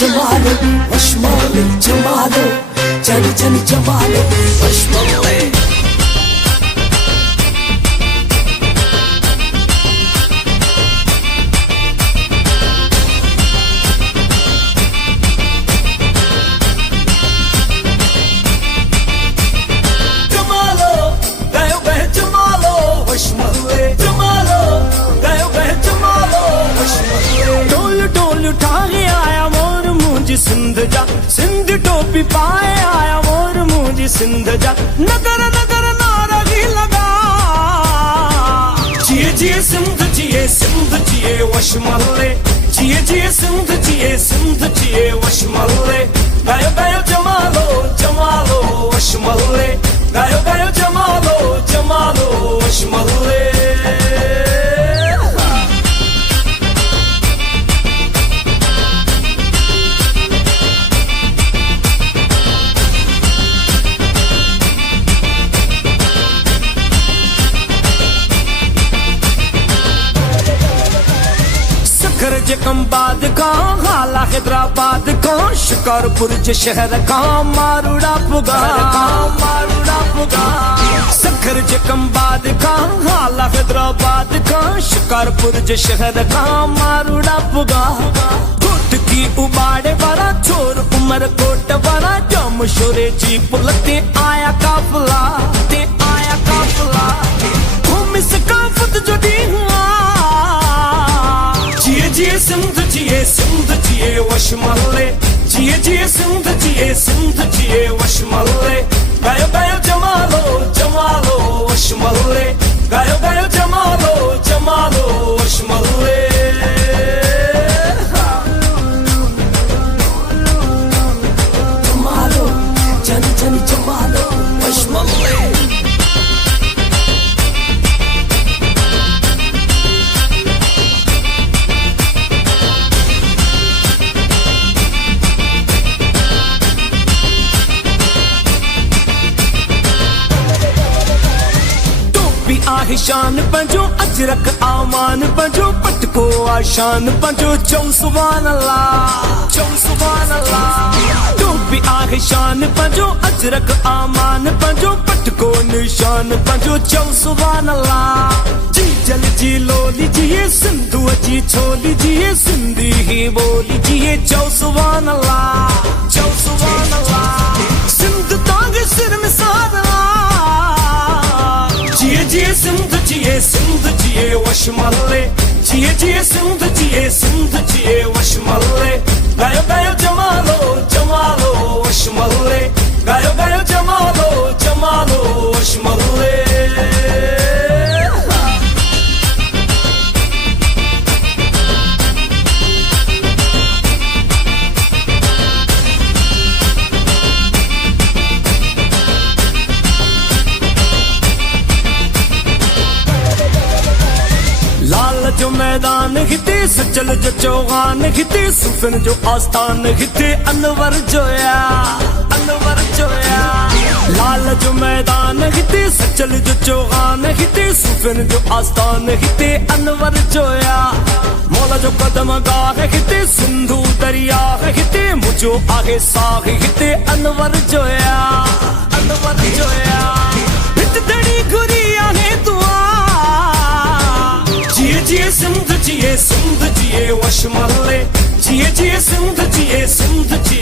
जमालो वशमले जमालो चल चल जमालो वशमले सिंध जा सिंध टोपी पाए आया मोर मुझे सिंध जा नगर नगर नारगी लगा जिए जिए सिंध जिए वशमले जिए सिंध जिए वशमले गायो गायो जमालो जमालो वशमले गायो गायो जमालो जमालो वशमले जकमबाद का हाला हैदराबाद का शिकारपुर जे शहर का मारूड़ा पुगा सखर जकमबाद का हाला हैदराबाद का शिकारपुर जे शहर का मारूड़ा पुगा कोट की उबाड़े वाला चोर उमर कोट वाला जम शोरे जी पुलते आया काफला मिस काफत जो दी हुआ जिए सिंध जिए वशमले जिए सिंध जिए वशमले गायो गायो जमालो जमालो वशमले गायो गायो जमालो जमालो वशमले जमालो जन जन जमालो वशमले शान पंजो अजरक आमान पंजो पटको आशान पंजो चौ सुभान अल्लाह टोपी आहे शान पंजो अजरक आमान पंजो पटको निशान पंजो चौ सुभान अल्लाह जी जल जी लोली जिए सिंधु जी छोली जिए सिंधी ही बोली जिए चौ सुभान अल्लाह सिंध तांगे सिर में सारा जिए सिंध जिए वशमले जिए सिंध जिए वशमले गायो गायो जमालो जमालो वशमले गायो गायो जमालो जमालो वशमले जो मैदान हिते सचल जो चौहान हिते सुफिन जो आस्थान हिते अनवर जोया लाल जो मैदान हिते सचल जो चौहान हिते सुफिन जो आस्थान हिते अनवर जोया मौला जो कदम गाह हिते सिंधु दरिया हिते मुझो आगे साह हिते अनवर जोया हित दड़ी घुरी आहे दुआ जिए सिंध जिए वशमले जिए सिंध जिए